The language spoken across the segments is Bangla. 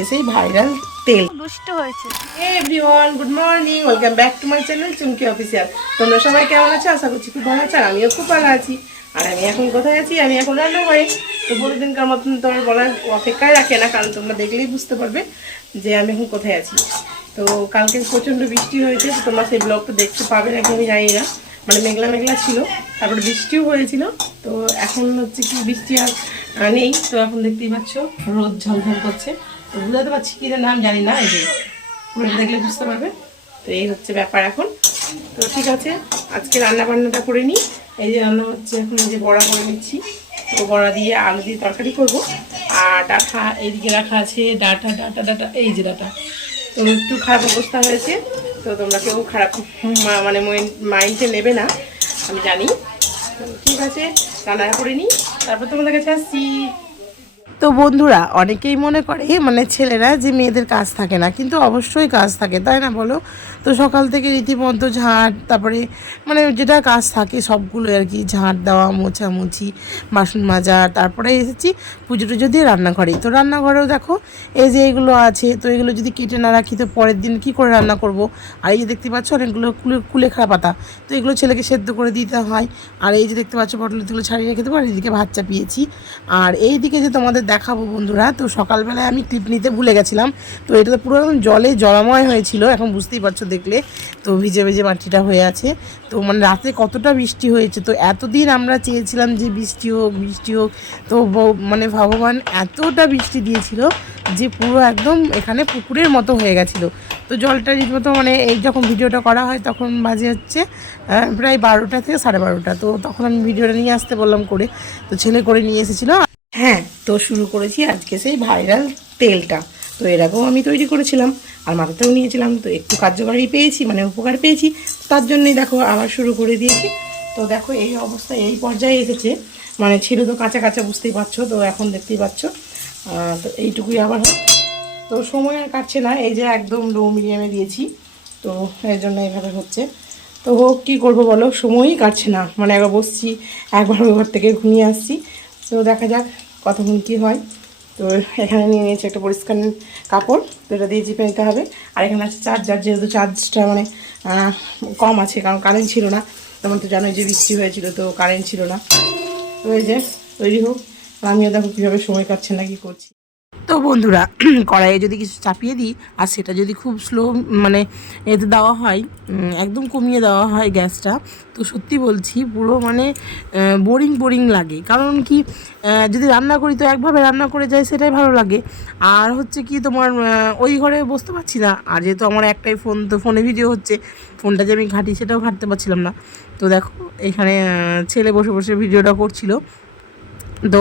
আজকে সেই ভাইরাল তেল দুষ্ট হয়েছে। Everyone good morning, welcome back to my channel Chumki official. তোমরা সবাই কেমন আছো? আশা করছি খুব ভালো আছো, আর আমিও খুব ভালো আছি। আর আমি এখন কোথায় আছি? আমি এখন রান্না করি। তো প্রতিদিনকার মতন তোমার বলার অপেক্ষায় রাখে না, কারণ তোমরা দেখলেই বুঝতে পারবে যে আমি এখন কোথায় আছি। তো কালকে প্রচণ্ড বৃষ্টি হয়েছে, তো তোমরা সেই ব্লগটা দেখতে পাবে নাকি আমি জানি না। মানে মেঘলা মেঘলা ছিল, তারপরে বৃষ্টিও হয়েছিল। তো এখন হচ্ছে কি বৃষ্টি আর নেই। তো এখন দেখতেই পাচ্ছ রোদ ঝলঝল করছে। তো বুঝাতে পারছি কি নাম জানি না, এই যে পুরো দেখলে বুঝতে পারবে। তো এই হচ্ছে ব্যাপার এখন। তো ঠিক আছে, আজকে রান্না বান্নাটা করে নিই। এই যে রান্না হচ্ছে এখন, এই যে বড়া করে নিচ্ছি। তো বড়া দিয়ে আলু দিয়ে তরকারি করব। আর ডাঁটা এইদিকে রাখা আছে, ডাঁটা ডাঁটা ডাঁটা, এই যে ডাঁটা। তো একটু খারাপ অবস্থা হয়েছে, তো তোমরা কেউ খারাপ মানে মাইন্ডে নেবে না, আমি জানি। ঠিক আছে, রান্না করে নিই, তারপর তোমাদের কাছে আসছি। তো বন্ধুরা, অনেকেই মনে করে মানে ছেলেরা যে মেয়েদের কাজ থাকে না, কিন্তু অবশ্যই কাজ থাকে, তাই না বলো? তো সকাল থেকে রীতিমতো ঝাঁট, তারপরে মানে যেটা কাজ থাকে সবগুলো আর কি, ঝাঁট দেওয়া, মোছামুছি, বাসন মাজা, তারপরে এসেছি পুজো টুজো দিয়ে রান্নাঘরে। তো রান্নাঘরেও দেখো এই যে এগুলো আছে, তো এগুলো যদি কেটে না রাখি তো পরের দিন কি করে রান্না করব। আর এই যে দেখতে পাচ্ছ অনেকগুলো কুলেখাড়া পাতা, তো এগুলো ছেলেকে সেদ্ধ করে দিতে হয়। আর এই যে দেখতে পাচ্ছ পটলগুলো ছাড়িয়ে রেখে দেবো, আর এইদিকে ভাত চাপিয়েছি। আর এইদিকে যে তোমাদের দেখাবো বন্ধুরা, তো সকালবেলায় আমি ক্লিপ নিতে ভুলে গেছিলাম। তো এটা তো পুরো একদম জলে জলাময় হয়েছিল, এখন বুঝতেই পারছো দেখলে। তো ভিজে ভিজে মাটিটা হয়ে আছে। তো মানে রাতে কতটা বৃষ্টি হয়েছে, তো এতদিন আমরা চেয়েছিলাম যে বৃষ্টি হোক বৃষ্টি হোক। তো মানে ভগবান এতটা বৃষ্টি দিয়েছিল যে পুরো একদম এখানে পুকুরের মতো হয়ে গেছিলো। তো জলটা রীতিমতো মানে এই যখন ভিডিওটা করা হয় তখন বাজে হচ্ছে প্রায় 12টা থেকে 12:30। তো তখন আমি ভিডিওটা নিয়ে আসতে বললাম করে, তো ছেলে করে নিয়ে এসেছিলো। হ্যাঁ, তো শুরু করেছি আজকে সেই ভাইরাল তেলটা। তো এরকম আমি তৈরি করেছিলাম আর মাথাতেও নিয়েছিলাম, তো একটু কার্যকারী পেয়েছি, মানে উপকার পেয়েছি। তার জন্যই দেখো আবার শুরু করে দিয়েছি। তো দেখো এই অবস্থা, এই পর্যায়ে এসেছে। মানে ছিল তো কাঁচা কাঁচা, বুঝতেই পারছো। তো এখন দেখতেই পাচ্ছ, তো এইটুকুই আবার হোক। তো সময় আর কাটছে না, এই যে একদম লো মিডিয়ামে দিয়েছি, তো এর জন্য এইভাবে হচ্ছে। তো হোক, কী করবো বলো, সময়ই কাটছে না। মানে একবার বসছি, একবার ঘর থেকে ঘুমিয়ে আসছি। তো দেখা যাক কতক্ষণ কী হয়। তো এখানে নিয়ে নিয়েছি একটা পরিষ্কার কাপড়, তো এটা দিয়ে চিপে নিতে হবে। আর এখানে আছে চার্জার, যেহেতু চার্জটা মানে কম আছে, কারণ কারেন্ট ছিল না। তেমন তো জানোই যে বৃষ্টি হয়েছিল, তো কারেন্ট ছিল না। তো এই যে তৈরি হোক, আমিও দেখো কীভাবে সময় কাটছে না, কী করছি। তো বন্ধুরা, কড়াইয়ে যদি কিছু চাপিয়ে দিই আর সেটা যদি খুব স্লো মানে এতে দেওয়া হয়, একদম কমিয়ে দেওয়া হয় গ্যাসটা, তো সত্যি বলছি পুরো মানে বোরিং বোরিং লাগে। কারণ কি, যদি রান্না করি তো একভাবে রান্না করে যাই, সেটাই ভালো লাগে। আর হচ্ছে কি তোমার ওই ঘরে বসতে পারছি না। আর যেহেতু আমার একটাই ফোন, তো ফোনে ভিডিও হচ্ছে, ফোনটা যে আমি ঘাঁটি সেটাও ঘাঁটতে পারছিলাম না। তো দেখো এখানে ছেলে বসে বসে ভিডিওটা করছিল। তো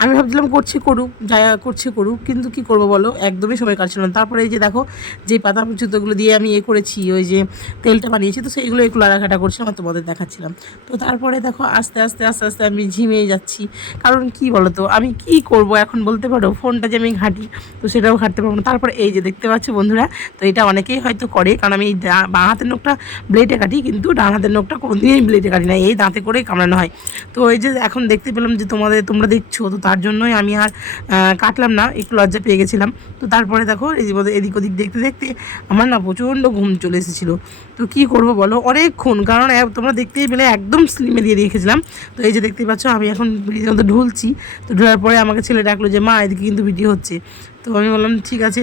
আমি ভাবছিলাম করছে করুক, যা করছে করুক, কিন্তু কি করব বলো, একদমই সময় কাটছিল না। তারপরে এই যে দেখো যে পাতা জুতোগুলো দিয়ে আমি করেছি, ওই যে তেলটা বানিয়েছি, তো সেইগুলো একটু লাড়াঘাটা করছিলাম, তোমাদের দেখাচ্ছিলাম। তো তারপরে দেখো আস্তে আস্তে আস্তে আস্তে আমি ঝিমিয়ে যাচ্ছি। কারণ কি বলো তো, আমি কি করব এখন বলতে পারো, ফোনটা যে আমি ঘাঁটি তো সেটাও ঘাঁটতে পারবো না। তারপরে এই যে দেখতে পাচ্ছ বন্ধুরা, তো এটা অনেকেই হয়তো করে, কারণ আমি এই বাঁ হাতের নখটা ব্লেডে কাটি, কিন্তু ডান হাতের নখটা কোনোদিনই ব্লেডে কাটি না, এই দাঁতে করেই কামড়ানো হয়। তো এই যে এখন দেখতে পেলাম যে তোমরা দেখছো, তো তার জন্যই আমি আর কাটলাম না, একটু লজ্জা পেয়ে গেছিলাম। তো তারপরে দেখো এদিক ওদিক দেখতে দেখতে আমার না প্রচণ্ড ঘুম চলে এসেছিলো। তো কী করবো বলো, অনেকক্ষণ, কারণ তোমরা দেখতেই পেলে একদম স্লিমে দিয়ে রেখেছিলাম। তো এই যে দেখতেই পাচ্ছ আমি এখন রীতিমতো ঢুলছি। তো ঢোলার পরে আমাকে ছেলে ডাকলো যে মা এদিকে কিন্তু ভিডিও হচ্ছে। তো আমি বললাম ঠিক আছে,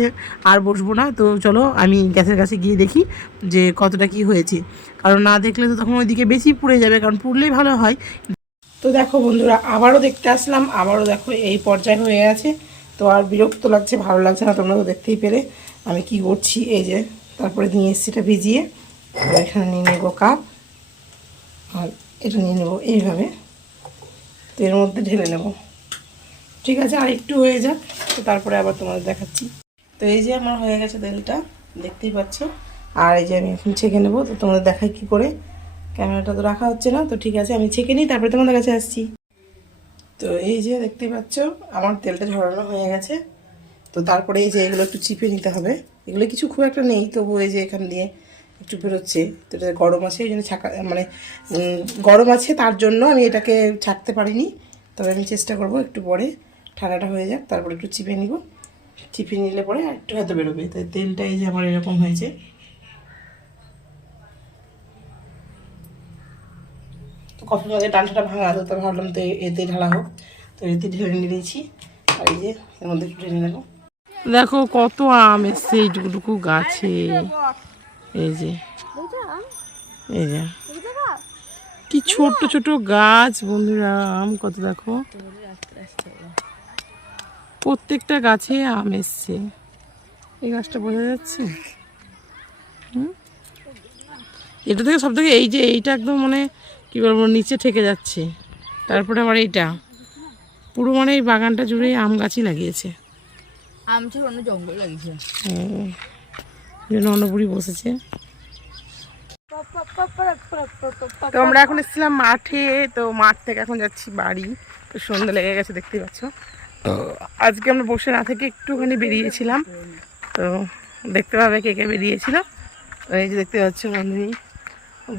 আর বসবো না, তো চলো আমি গ্যাসের কাছে গিয়ে দেখি যে কতটা কি হয়েছে। কারণ না দেখলে তো তখন ওইদিকে বেশি পুড়ে যাবে, কারণ পুড়লেই ভালো হয়। তো দেখো বন্ধুরা, আবারও দেখতে আসলাম, আবারও দেখো এই পর্যায়ে হয়ে আছে। তো আর বিরক্ত লাগছে, ভালো লাগছে না, তোমরা তো দেখতেই পেলে আমি কি করছি। এই যে তারপরে নিয়ে এসছি এটা ভিজিয়ে, এখানে নিয়ে নেবো কাপ, আর এটা নিয়ে নেবো এইভাবে, তো এর মধ্যে ঢেলে নেব। ঠিক আছে, আর একটু হয়ে যাক, তো তারপরে আবার তোমাদের দেখাচ্ছি। তো এই যে আমার হয়ে গেছে তেলটা, দেখতেই পাচ্ছ। আর এই যে আমি এখন ছেঁকে নেবো, তো তোমাদের দেখাই কি করে। ক্যামেরাটা তো রাখা হচ্ছে না, তো ঠিক আছে আমি ছেঁকে নিই, তারপরে তোমাদের কাছে আসছি। তো এই যে দেখতেই পাচ্ছ আমার তেলটা ঝরানো হয়ে গেছে। তো তারপরে এই যে এগুলো একটু চিপে নিতে হবে। এগুলো কিছু খুব একটা নেই, তবু এই যে এখান দিয়ে একটু বেরোচ্ছে। তো এটা গরম আছে, এই জন্য মানে গরম আছে, তার জন্য আমি এটাকে ছাড়তে পারিনি। তবে আমি চেষ্টা করব একটু পরে ঠান্ডাটা হয়ে যাক, তারপরে একটু চিপে নিব। চিপে নিলে পরে আর একটু হয়তো বেরোবে। তাই তেলটা এই যে আমার এরকম হয়েছে। তো কফির মধ্যে ডান্ডাটা ভাঙা, তো ভাবলাম তো এতে ঢালা হোক, তো এতে ঢেলে নিয়ে দিয়েছি। আর এই যে এর মধ্যে একটু ঢেলে নেবো। দেখো কত আম এসছে এইটুকু গাছে, এই যে এই যে কি ছোট ছোট গাছ বন্ধুরা, আম কত দেখো, প্রত্যেকটা গাছে আম এসছে। এই গাছটা বোঝা যাচ্ছে, এটা থেকে সব থেকে এই যে এইটা একদম মানে কি বলবো নিচে ঠেকে যাচ্ছে। তারপরে আবার এইটা পুরো মানে এই বাগানটা জুড়ে আম গাছই লাগিয়েছে, আম ছাড়া অন্য জঙ্গল লাগিয়েছে। অন্নপুরি বসেছে। তো আমরা এখন এসেছিলাম মাঠে, তো মাঠ থেকে এখন যাচ্ছি বাড়ি। তো সন্ধ্যা লেগে গেছে দেখতেই পাচ্ছ। তো আজকে আমরা বসে না থেকে একটুখানি বেরিয়েছিলাম, তো দেখতে পাবে কে কে বেরিয়েছিল। এই যে দেখতে পাচ্ছ নন্দিনী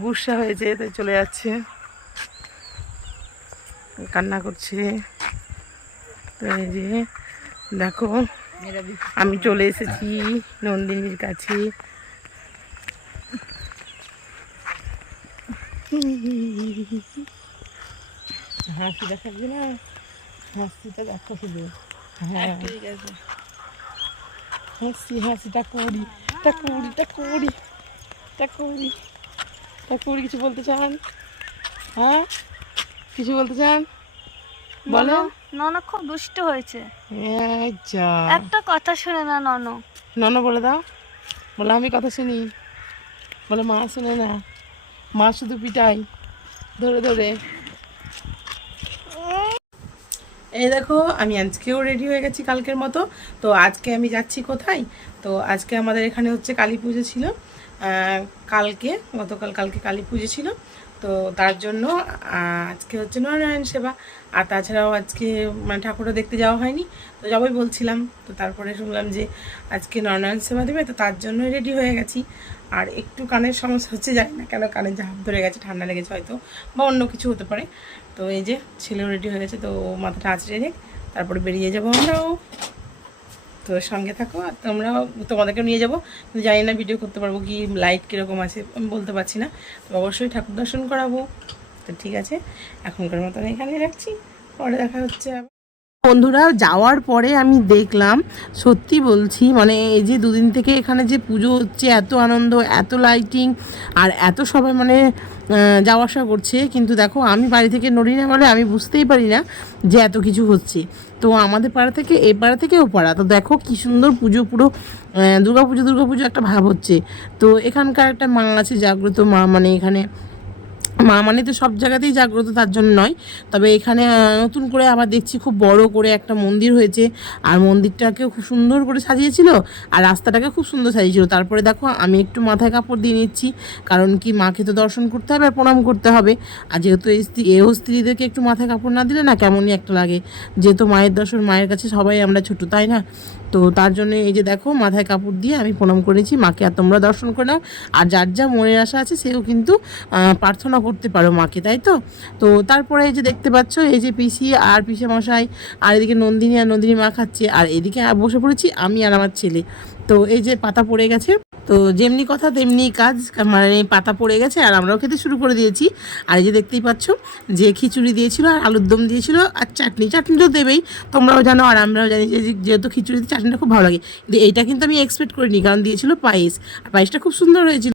গুসা হয়েছে, তাই চলে যাচ্ছে, কান্না করছে। তো এই যে দেখো আমি চলে এসেছি নন্দিনীর কাছে। হাসি দেখাবি না, হাসিটা দেখো শুধু। হ্যাঁ হাসি, হাসিটা করি, কিছু বলতে চান? হ্যাঁ কিছু বলতে চান বলো। ননদ খুব দুষ্ট হয়েছে, যা একটা কথা শুনে না নন বলে দাও, বলো আমি কথা শুনি, বলে মা শুনে না, মা শুধু পিটাই ধরে ধরে। এই দেখো আমি আজকেও রেডি হয়ে গেছি কালকের মতো। তো আজকে আমি যাচ্ছি কোথায়, তো আজকে আমাদের এখানে হচ্ছে কালী পুজো ছিল, কালকে কালী পুজো ছিল। তো তার জন্য আজকে হচ্ছে নারায়ণ সেবা, আর তাছাড়াও আজকে মানে ঠাকুরও দেখতে যাওয়া হয়নি, তো যাবোই বলছিলাম। তো তারপরে শুনলাম যে আজকে নারায়ণ সেবা দেবে, তো তার জন্য রেডি হয়ে গেছি। আর একটু কানের সমস্যা হচ্ছে, জানি না কেন কানে ঝাঁপ ধরে গেছে, ঠান্ডা লেগেছে হয়তো, বা অন্য কিছু হতে পারে। তো এই যে ছেলেও রেডি হয়ে গেছে, তো মাথাটা আঁচড়ে রেখে তারপরে বেরিয়ে যাবো আমরাও। তো সঙ্গে থাকো, আর তোমরাও, তোমাদেরকেও নিয়ে যাবো। কিন্তু জানি না ভিডিও করতে পারবো কি, লাইট কীরকম আছে আমি বলতে পারছি না। তো অবশ্যই ঠাকুর দর্শন করাবো। তো ঠিক আছে, এখনকার মতন এখানে রাখছি, পরে দেখা হচ্ছে। বন্ধুরা যাওয়ার পরে আমি দেখলাম, সত্যি বলছি মানে এই যে দুদিন থেকে এখানে যে পুজো হচ্ছে, এত আনন্দ, এত লাইটিং, আর এত সবাই মানে যাওয়া আসা করছে। কিন্তু দেখো আমি বাড়ি থেকে নড়ি না বলে আমি বুঝতেই পারি না যে এত কিছু হচ্ছে। তো আমাদের পাড়া থেকে এ পাড়া থেকে ও পাড়া, তো দেখো কি সুন্দর পুজো, পুরো দুর্গাপুজো একটা ভাব হচ্ছে। তো এখানকার একটা মা আছে জাগ্রত মা, মানে এখানে মা মানে তো সব জায়গাতেই জাগ্রত তার জন্য নয়, তবে এখানে নতুন করে আবার দেখছি খুব বড় করে একটা মন্দির হয়েছে, আর মন্দিরটাকেও খুব সুন্দর করে সাজিয়েছিল, আর রাস্তাটাকে খুব সুন্দর সাজিয়েছিল। তারপরে দেখো আমি একটু মাথায় কাপড় দিয়ে নিচ্ছি, কারণ কি মাকে তো দর্শন করতে হবে আর প্রণাম করতে হবে। আর যেহেতু স্ত্রীদেরকে একটু মাথায় কাপড় না দিলে না কেমনই একটা লাগে, যেহেতু মায়ের দর্শন, মায়ের কাছে সবাই আমরা ছোটো, তাই না? তো তার জন্য এই যে দেখো মাথায় কাপড় দিয়ে আমি প্রণাম করেছি মাকে, আর তোমরা দর্শন করে নাও। আর যার যা মনের আশা আছে সেও কিন্তু প্রার্থনা করতে পারো মাকে, তাই তো? তো তারপরে এই যে দেখতে পাচ্ছ এই যে পিসি আর পিসে মশাই, আর এদিকে নন্দিনী মা খাচ্ছে, আর এদিকে বসে পড়েছি আমি আর আমার ছেলে। তো এই যে পাতা পড়ে গেছে, তো যেমনি কথা তেমনি কাজ, মানে পাতা পড়ে গেছে আর আমরাও খেতে শুরু করে দিয়েছি। আর এই যে দেখতেই পাচ্ছ যে খিচুড়ি দিয়েছিল, আর আলুর দম দিয়েছিল, আর চাটনি তো দেবেই, তোমরাও জানো আর আমরাও জানি যে যেহেতু খিচুড়িতে চাটনিটা খুব ভালো লাগে। কিন্তু এইটা কিন্তু আমি এক্সপেক্ট করিনি, কারণ দিয়েছিল পায়েস, আর পায়েসটা খুব সুন্দর হয়েছিল।